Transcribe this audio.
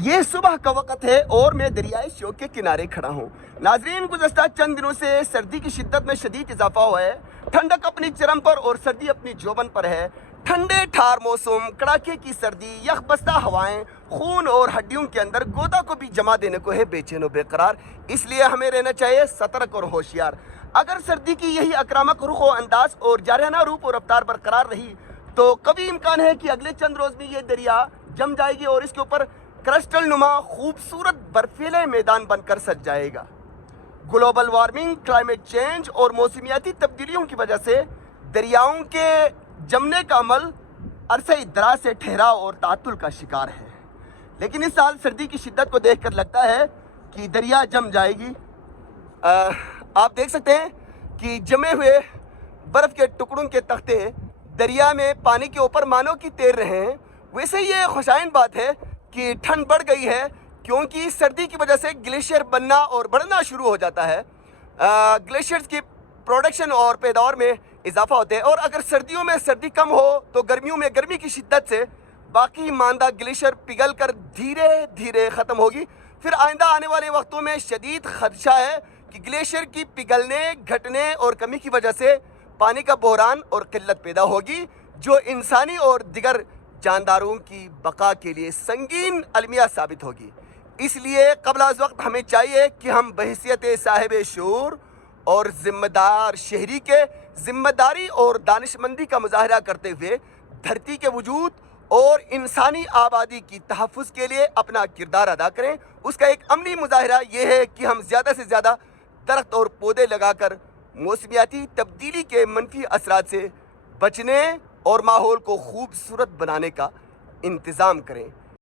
یہ صبح کا وقت ہے اور میں دریائے شوق کے کنارے کھڑا ہوں۔ ناظرین، گزشتہ چند دنوں سے سردی کی شدت میں شدید اضافہ ہوا ہے۔ ٹھنڈک اپنی چرم پر اور سردی اپنی جوبن پر ہے۔ ٹھنڈے ٹھار موسم، کڑاکے کی سردی، یخ بستہ ہوائیں خون اور ہڈیوں کے اندر گودا کو بھی جما دینے کو ہے بے چین و بے قرار۔ اس لیے ہمیں رہنا چاہیے سترک اور ہوشیار۔ اگر سردی کی یہی اکرامک رخ و انداز اور جارحانہ روپ اور رفتار برقرار رہی تو کبھی امکان ہے کہ اگلے چند روز میں یہ دریا جم جائے گی اور اس کے اوپر کرسٹل نما خوبصورت برفیلے میدان بن کر سج جائے گا۔ گلوبل وارمنگ، کلائمیٹ چینج اور موسمیاتی تبدیلیوں کی وجہ سے دریاؤں کے جمنے کا عمل عرصہ دراز سے ٹھہراؤ اور تعطل کا شکار ہے، لیکن اس سال سردی کی شدت کو دیکھ کر لگتا ہے کہ دریا جم جائے گی۔ آپ دیکھ سکتے ہیں کہ جمے ہوئے برف کے ٹکڑوں کے تختے دریا میں پانی کے اوپر مانو کی تیر رہے ہیں۔ ویسے یہ خوشائن بات ہے کہ ٹھنڈ بڑھ گئی ہے، کیونکہ سردی کی وجہ سے گلیشیئر بننا اور بڑھنا شروع ہو جاتا ہے۔ گلیشیئرز کی پروڈکشن اور پیداوار میں اضافہ ہوتے ہیں، اور اگر سردیوں میں سردی کم ہو تو گرمیوں میں گرمی کی شدت سے باقی ماندہ گلیشیئر پگھل کر دھیرے دھیرے ختم ہوگی۔ پھر آئندہ آنے والے وقتوں میں شدید خدشہ ہے کہ گلیشیئر کی پگھلنے، گھٹنے اور کمی کی وجہ سے پانی کا بحران اور قلت پیدا ہوگی، جو انسانی اور دیگر جانداروں کی بقا کے لیے سنگین المیہ ثابت ہوگی۔ اس لیے قبل از وقت ہمیں چاہیے کہ ہم بحیثیت صاحب شعور اور ذمہ دار شہری کے ذمہ داری اور دانشمندی کا مظاہرہ کرتے ہوئے دھرتی کے وجود اور انسانی آبادی کی تحفظ کے لیے اپنا کردار ادا کریں۔ اس کا ایک عملی مظاہرہ یہ ہے کہ ہم زیادہ سے زیادہ درخت اور پودے لگا کر موسمیاتی تبدیلی کے منفی اثرات سے بچنے اور ماحول کو خوبصورت بنانے کا انتظام کریں۔